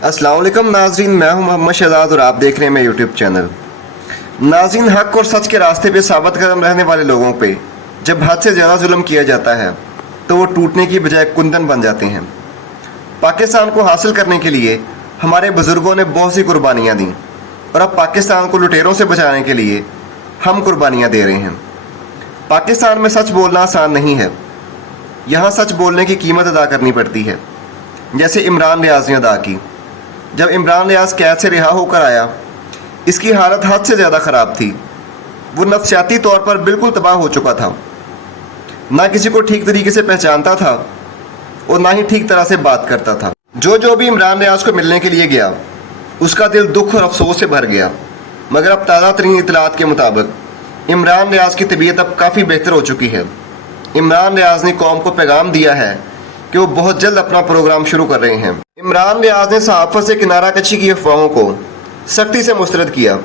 अस्सलाम वालेकुम नाज़रीन, मैं हूं मोहम्मद शहजाद और आप देख रहे हैं मेरा यूट्यूब चैनल। नाज़रीन, हक और सच के रास्ते पे साबित कदम रहने वाले लोगों पे जब हद से ज़्यादा जुल्म किया जाता है तो वो टूटने की बजाय कुंदन बन जाते हैं। पाकिस्तान को हासिल करने के लिए हमारे बुज़ुर्गों ने बहुत सी कुर्बानियाँ दी और अब पाकिस्तान को लुटेरों से बचाने के लिए हम कुर्बानियाँ दे रहे हैं। पाकिस्तान में सच बोलना आसान नहीं है, यहाँ सच बोलने की कीमत अदा करनी पड़ती है, जैसे इमरान रियाज ने अदा की। जब इमरान रियाज कैद से रिहा होकर आया, इसकी हालत हद से ज़्यादा ख़राब थी। वो नफ्सियाती तौर पर बिल्कुल तबाह हो चुका था, ना किसी को ठीक तरीके से पहचानता था और ना ही ठीक तरह से बात करता था। जो भी इमरान रियाज को मिलने के लिए गया, उसका दिल दुख और अफसोस से भर गया। मगर अब ताज़ा तरीन इतलात के मुताबिक इमरान रियाज की तबीयत अब काफ़ी बेहतर हो चुकी है। इमरान रियाज ने कौम को पैगाम दिया है कि वो बहुत जल्द अपना प्रोग्राम शुरू कर रहे हैं। इमरान रियाज ने सहाफ़त से किनारा कशी की अफवाहों को सख्ती से मुस्तरद किया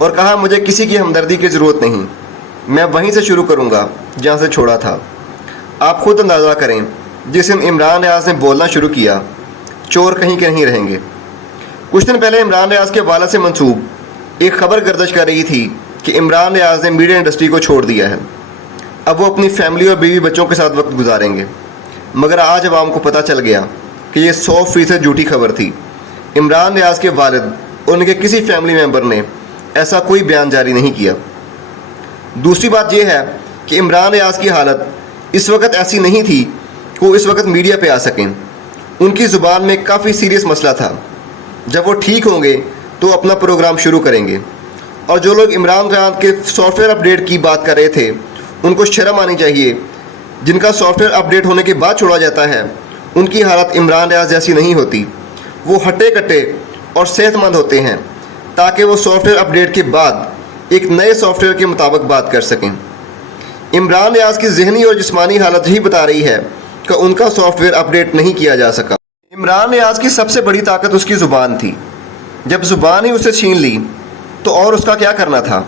और कहा, मुझे किसी की हमदर्दी की ज़रूरत नहीं, मैं वहीं से शुरू करूँगा जहाँ से छोड़ा था। आप खुद अंदाज़ा करें, जिस दिन इमरान रियाज ने बोलना शुरू किया, चोर कहीं के नहीं रहेंगे। कुछ दिन पहले इमरान रियाज के वालिद से मंसूब एक खबर गर्दिश कर रही थी कि इमरान रियाज ने मीडिया इंडस्ट्री को छोड़ दिया है, अब वो अपनी फैमिली और बीवी बच्चों के साथ वक्त गुजारेंगे। मगर आज अवाम को पता चल गया कि ये 100% झूठी खबर थी। इमरान रियाज के वालिद और उनके किसी फैमिली मेम्बर ने ऐसा कोई बयान जारी नहीं किया। दूसरी बात यह है कि इमरान रियाज की हालत इस वक्त ऐसी नहीं थी कि वो इस वक्त मीडिया पे आ सकें। उनकी ज़ुबान में काफ़ी सीरियस मसला था। जब वो ठीक होंगे तो अपना प्रोग्राम शुरू करेंगे। और जो लोग इमरान रियाज के सॉफ्टवेयर अपडेट की बात कर रहे थे, उनको शर्म आनी चाहिए। जिनका सॉफ्टवेयर अपडेट होने के बाद छोड़ा जाता है, उनकी हालत इमरान रियाज जैसी नहीं होती। वो हट्टे कट्टे और सेहतमंद होते हैं ताकि वो सॉफ्टवेयर अपडेट के बाद एक नए सॉफ्टवेयर के मुताबिक बात कर सकें। इमरान रियाज की ज़हनी और जिस्मानी हालत ही बता रही है कि उनका सॉफ्टवेयर अपडेट नहीं किया जा सका। इमरान रियाज की सबसे बड़ी ताकत उसकी ज़ुबान थी। जब ज़ुबान ही उसे छीन ली तो और उसका क्या करना था।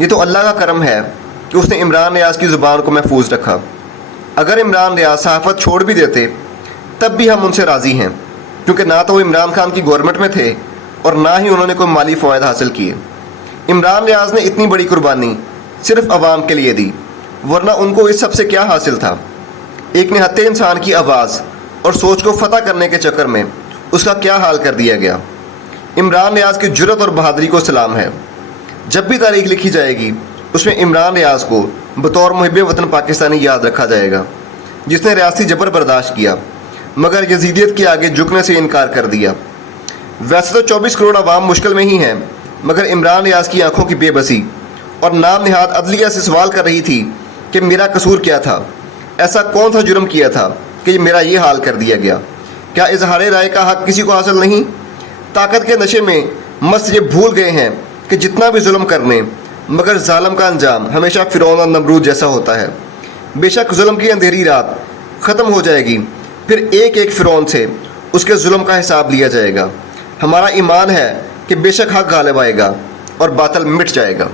ये तो अल्लाह का करम है कि उसने इमरान रियाज की ज़ुबान को महफूज रखा। अगर इमरान रियाज सहाफ़त छोड़ भी देते तब भी हम उनसे राज़ी हैं, क्योंकि ना तो वो इमरान खान की गवर्नमेंट में थे और ना ही उन्होंने कोई माली फ़वायद हासिल किए। इमरान रियाज ने इतनी बड़ी कुर्बानी सिर्फ आवाम के लिए दी, वरना उनको इस सब से क्या हासिल था। एक निहत्थे इंसान की आवाज़ और सोच को फतह करने के चक्कर में उसका क्या हाल कर दिया गया। इमरान रियाज की जुर्रत और बहादुरी को सलाम है। जब भी तारीख लिखी जाएगी, उसमें इमरान रियाज को बतौर मुहिब वतन पाकिस्तानी याद रखा जाएगा, जिसने रियासती जबर बर्दाश्त किया मगर यजीदियत के आगे झुकने से इनकार कर दिया। वैसे तो 24 करोड़ आवाम मुश्किल में ही हैं, मगर इमरान रियाज की आंखों की बेबसी और नाम निहाद अदलिया से सवाल कर रही थी कि मेरा कसूर क्या था, ऐसा कौन सा जुर्म किया था कि मेरा ये हाल कर दिया गया। क्या इजहार राय का हक किसी को हासिल नहीं? ताकत के नशे में मस्त ये भूल गए हैं कि जितना भी जुल्म करने, मगर जालिम का अंजाम हमेशा फिरौन और नमरूद जैसा होता है। बेशक जुल्म की अंधेरी रात ख़त्म हो जाएगी, फिर एक एक फिरौन से उसके जुल्म का हिसाब लिया जाएगा। हमारा ईमान है कि बेशक हक गालिब आएगा और बातिल मिट जाएगा।